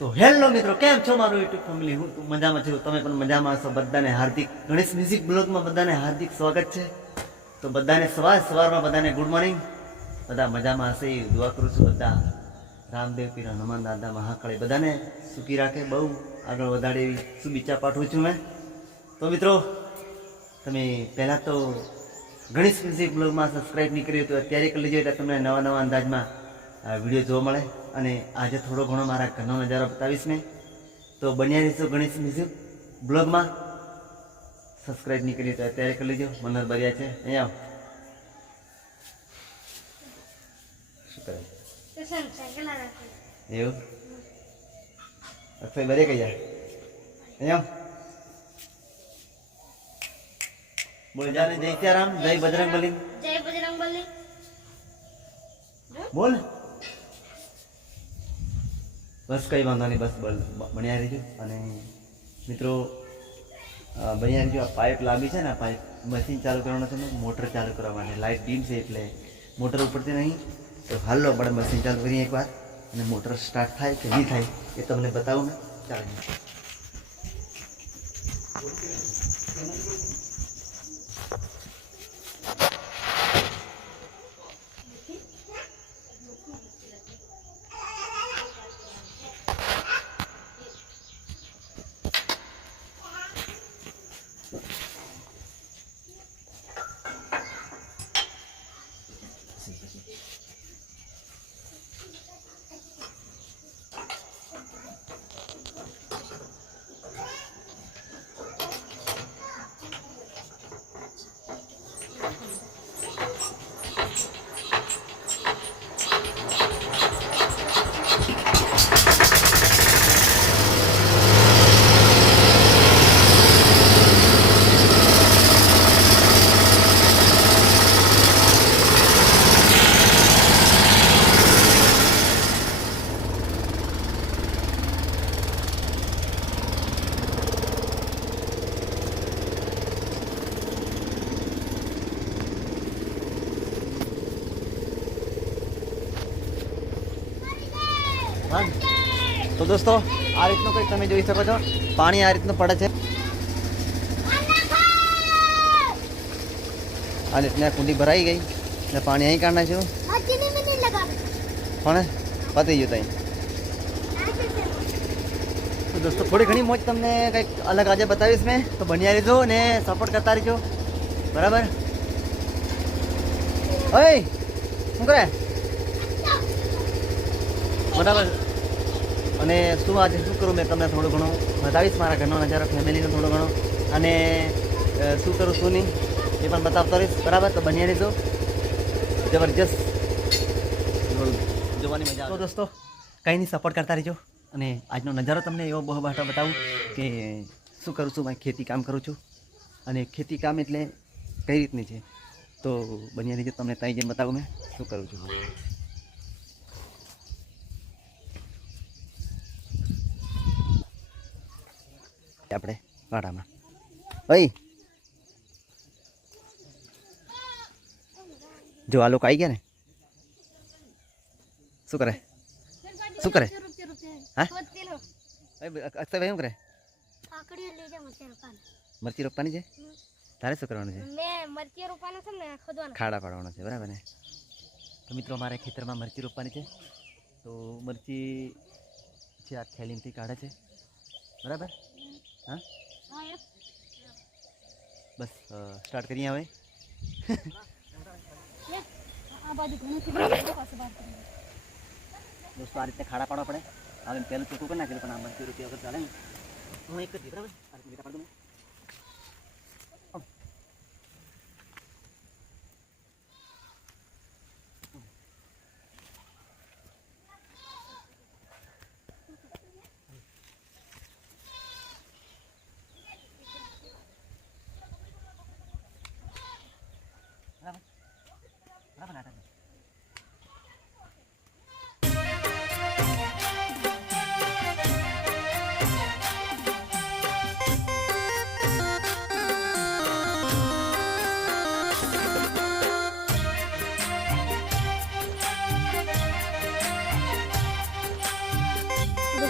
તો હેલો મિત્રો, કેમ છો મારું યુટ્યુબ ફેમિલી હું મજામાં છું. તમે પણ મજામાં હશો. બધાને હાર્દિક ગણેશ મ્યુઝિક બ્લોગમાં બધાને હાર્દિક સ્વાગત છે. તો બધાને સવાર સવારમાં બધાને ગુડ મોર્નિંગ બધા મજામાં હશે. એ દુઆ કરું છું બધા. રામદેવ, પીર, હનુમાન, દાદા, મહાકાળી, બધાને સુખી રાખે. બહુ આગળ વધારે એવી શુભેચ્છા પાઠવું છું મેં. તો મિત્રો, તમે પહેલાં તો ગણેશ મ્યુઝિક બ્લોગમાં સબસ્ક્રાઈબ નહીં કર્યું તો અત્યારે કરી લેજો. એટલે તમને નવા નવા અંદાજમાં વીડિયો જોવા મળે અને આજે થોડો ઘણો મારા ઘરનો નજારો બતાવીશ મેં. તો બન્યા રહીશું ગણેશ મ્યુઝિક બ્લોગમાં. સબસ્ક્રાઈબ નહીં કરી તો અત્યારે કરી લેજો. મનોહર બરિયા છે. અહીંયા આવો. શું કરે? એવું? અક્ષય બરે કઈ અહીંયા બોલ જાને. જય સિયારામ. જય બજરંગ બલી જય બજરંગ બલી બોલ. બસ કંઈ વાંધો નહીં, બસ બન્યા રહીજો. અને મિત્રો બન્યા રહીજો. આ પાઇપ લાંબી છે ને પાઇપ મશીન ચાલુ કરવાનું છે ને, મોટર ચાલુ કરવા માટે લાઇટ ડીમ છે એટલે મોટર ઉપરથી નહીં, તો હાલો આપણે મશીન ચાલુ કરીએ એકવાર. અને મોટર સ્ટાર્ટ થાય કે નહીં થાય, એ તમને બતાવું ને. ચાલો. દોસ્તો, આ રીતનું કંઈક તમે જોઈ શકો છો. પાણી આ રીતનું પડે છે. આ રીતને કુંડી ભરાઈ ગઈ એટલે પાણી અહીં કાઢ નાખ્યું. પણ પતી ગયું ત્યાં તો દોસ્તો, થોડી ઘણી મોજ તમને કંઈક અલગ આજે બતાવીશ મેં. તો બન્યા રહેજો ને સપોર્ટ કરતા રહેજો. બરાબર? ઓય, શું કરે? બરાબર. અને શું આજે શું કરું મેં તમને થોડું ઘણું બતાવીશ મારા ઘરનો નજારો ફેમિલીનો થોડો ઘણો. અને શું કરું શું નહીં એ પણ બતાવતો રહીશ. બરાબર? તો બન્યા રહેજો. જબરજસ્ત. જોવાની મજા તો દોસ્તો કંઈ નહીં સપોર્ટ કરતા રહેજો. અને આજનો નજારો તમને એવો બહુ બાટો બતાવું કે શું કરું છું મેં ખેતી કામ કરું છું. અને ખેતી કામ એટલે કઈ રીતની છે? તો બન્યા રહેજો તમને ત્યાં જઈને બતાવું મેં. શું કરું છું? આપણે, વાડામાં. ભાઈ જો આ લોકો આવી ગયા ને? શું કરે? શું કરે? મરચી રોપવાની છે? તારે શું કરવાનું છે? ખાડા પાડવાનો છે, બરાબર ને? તો મિત્રો મારે ખેતરમાં મરચી રોપવાની છે. તો મરચી જે આ થેલીમાંથી કાઢે છે, બરાબર? હા? બસ સ્ટાર્ટ કરીએ હવે? દોસ્તો આ રીતે ખાડા પાડવા પડે. હવે પહેલું ચોખ્ખું કરી નાખેલું પણ આ મરચી રૂપિયા વગર ચાલે ને. હું એક જ બરાબર? આ રીતે પાડી દઉં.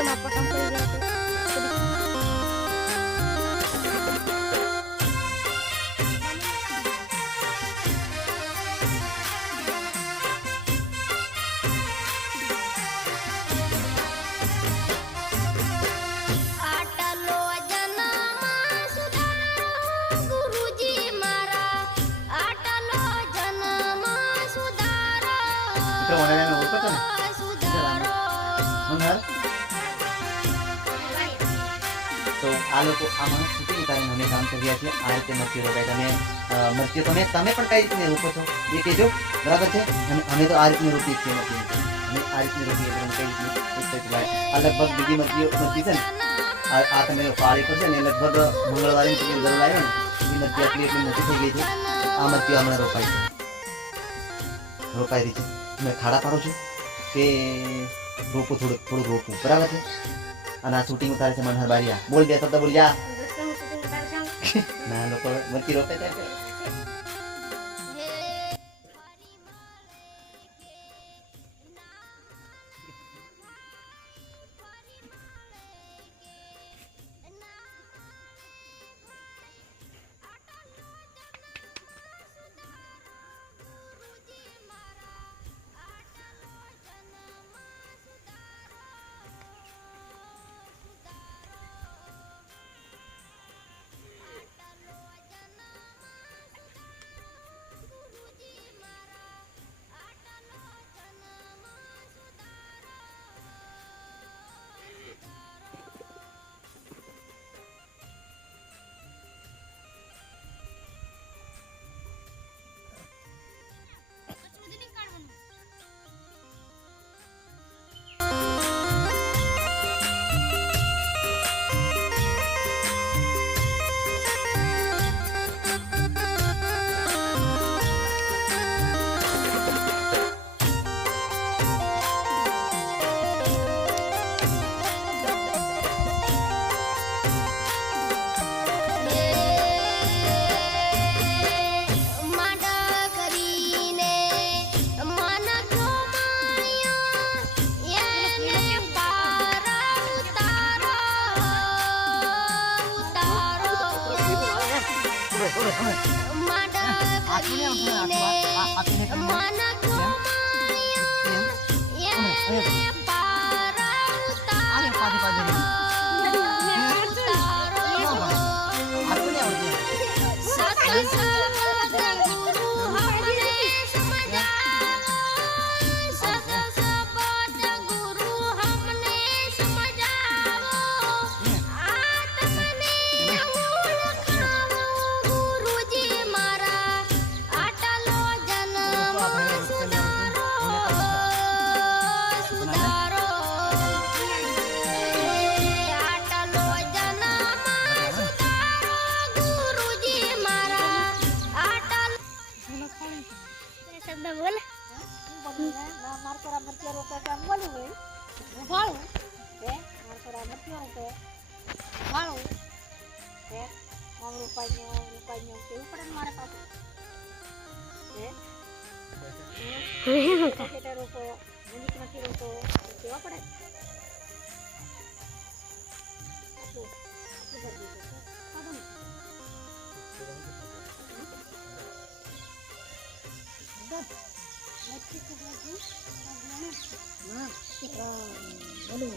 તો માપા કામ કરી રહ્યા છે Então, né? Outra também. આ લોકો આમાં શૂટિંગ કરીને અમે કામ કરી રહ્યા છીએ આ રીતે મરચી રોકાય તમે મરચી તમે તમે પણ કઈ રીતની રોકો છો? એ કહેજો. બરાબર છે? અને અમે તો આ રીતની રોપીએ છીએ મરચી અમે આ રીતની રોપીએ એટલે કઈ રીતની. આ લગભગ બીજી મરચીઓ, મરચી છે ને? આ તમે પાળી કરશે ને લગભગ મંગળવારે તમે જરૂર આવ્યો ને, એ મરચી આટલી એટલી મોટી થઈ ગઈ છે. આ મરચી હમણાં રોપાય છે. રોપાઈ રહી છે. મેં ખાડા પાડું છું કે રોપું થોડુંક થોડુંક રોપું બરાબર છે? અને આ શૂટિંગ ઉતારે છે મનહર બારિયા બોલ બે શબ્દ બોલ જા. ના લોકો મરચી રોપે છે. પાડી પાડી malu ya mau rupanya rupanya. Itu pernah marah iya. apa ya kita rupo nanti mati rupo siapa apa deh aku aku pergi kamu Dad, let's get the blood kita, lalu.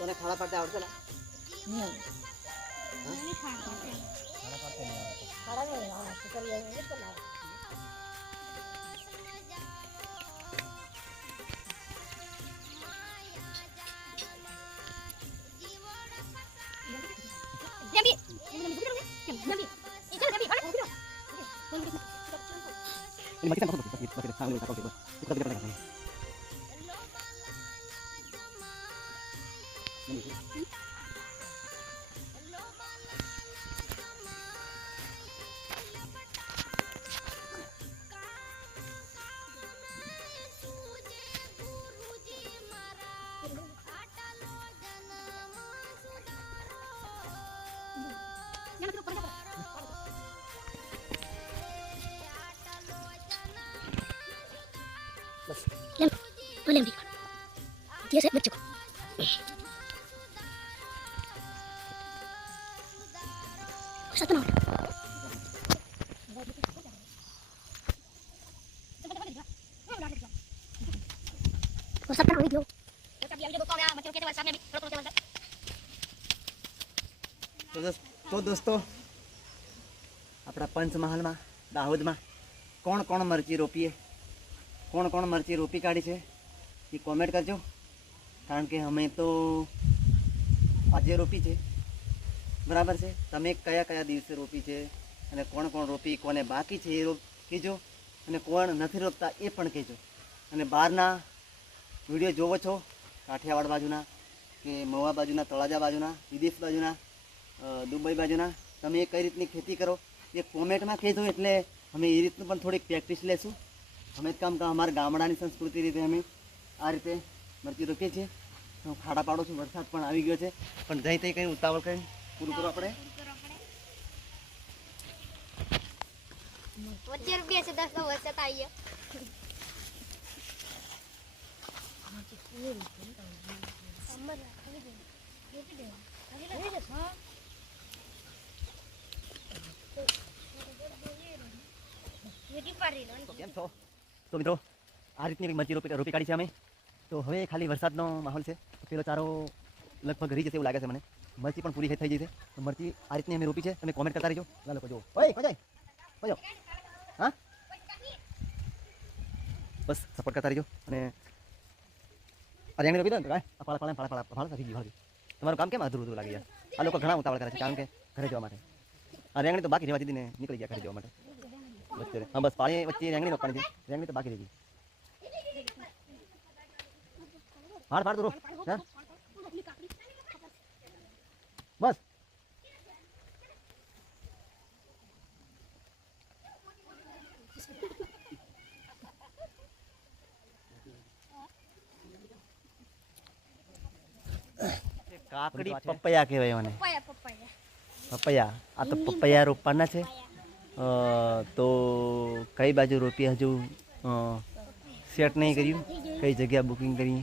Kalau kita harusnya lah. Ini kan. Kalau kita. Kalau kita. Kalau kita. Kalau kita. Kalau kita. Kalau kita. Kalau kita. Kalau kita. Kalau kita. Kalau kita. Kalau kita. Kalau kita. Kalau kita. 巻き線残すんですよ。巻き線、3上に高くて、ここで出てこないからね。何 Yes, let's go. Shut them out. વરસાદ પણ આવી ગયો તો દોસ્તો આપણા પંચમહાલમાં દાહોદમાં કોણ કોણ મરચી રોપીએ કોણ કોણ મરચી રોપી કાઢી છે એ કોમેન્ટ કરજો કારણ કે અમે તો આજે રોપી છે. બરાબર છે? તમે કયા કયા દિવસે રોપી છે અને કોણ કોણ રોપી, કોને બાકી છે એ રોપ, કહેજો અને કોણ નથી રોપતા એ પણ કહેજો. અને બહારના વીડિયો જોવો છો, કાઠિયાવાડ બાજુના કે મહુવા બાજુના, તળાજા બાજુના, વિદેશ બાજુના દુબઈ બાજુના, તમે કઈ રીતની ખેતી કરો એ કોમેન્ટમાં કહેજો એટલે અમે એ રીતનું પણ થોડીક પ્રેક્ટિસ લેશું. અમે કામ અમારા ગામડાની સંસ્કૃતિ રીતે અમે આ રીતે મરચી રોપીએ છીએ. હું ખાડા પાડું છું વરસાદ પણ આવી ગયો છે. પણ જઈ તઈ કંઈ ઉતાવળ કરીને પૂરું કરો આપણે? વચ્ચે રૂપિયા છે દસ તો વચ્ચે તો આવીએ તો કેમ છો? તો મિત્રો આ રીતની મરચી રોપી રોપી કાઢી છે અમે. તો હવે ખાલી વરસાદનો માહોલ છે. પેલો ચારો લગભગ રહી જશે એવું લાગે છે મને. મરચી પણ પૂરી થઈ જશે તો મરચી આ રીતની અમે રોપી છે. તમે કોમેન્ટ કરતા રહેજો. ના લોકો જુઓ ઓય કોજાય કોજો હા? બસ, સપોર્ટ કરતા રહેજો. અને હરિયાણી રોપી દો ને તો કાંઈ. ફાળા ફાળા ફાળા ફાળા ફાળા થઈ ગયું તમારું કામ કેમ અધૂરું અધૂરું લાગી યાર આ લોકો ઘણા ઉતાવળ કરે છે કારણ કે ઘરે જવા માટે. આ રેંગણી તો બાકી રહેવા દીધી ને નીકળી ગયા ઘરે જવા માટે. વચ્ચે. હા, બસ, પાણી વચ્ચે રેંગણી રોપવાની છે. રેંગણી તો બાકી રહી ગઈ. ફાડ ફાડ દો બસ. કાકડી પપૈયા કહેવાય મને પપૈયા આ તો પપૈયા રોપવાના છે. તો કઈ બાજુ રોપી હજુ? સેટ નહીં કર્યું? કઈ જગ્યા બુકિંગ કરી?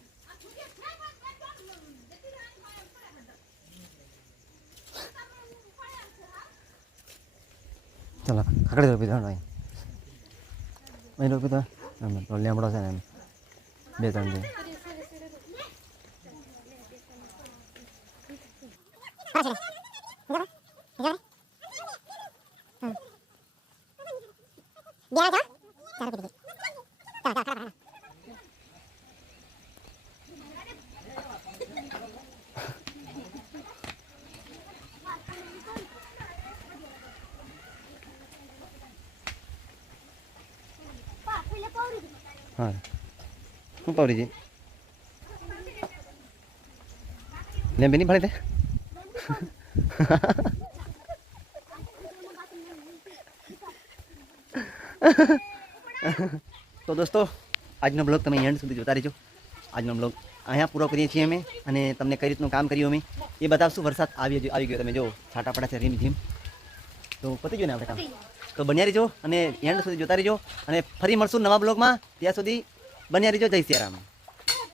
ચાલો કાકડી રોપી દો અહીં અહીં રોપી દો એમ પેલો લીમડો છે ને એમ બે ત્રણ દે હા. શું પાવડી ને બેની દે તો. દોસ્તો, આજનો બ્લોગ તમે એન્ડ સુધી જોતા રહેજો. આજનો બ્લોગ અહીંયા પૂરો કરીએ છીએ અમે અને તમને કઈ રીતનું કામ કર્યું અમે એ બતાવશું. વરસાદ આવી આવી ગયો. તમે જો, છાંટા પડા છે રીમ ધીમ તો પતી ગયો ને આપણે કામ? તો બન્યા રહીજો અને એન્ડ સુધી જોતા રહીજો અને ફરી મળશું નવા બ્લોગમાં. ત્યાં સુધી બન્યા રહીજો. જય સિયારામ.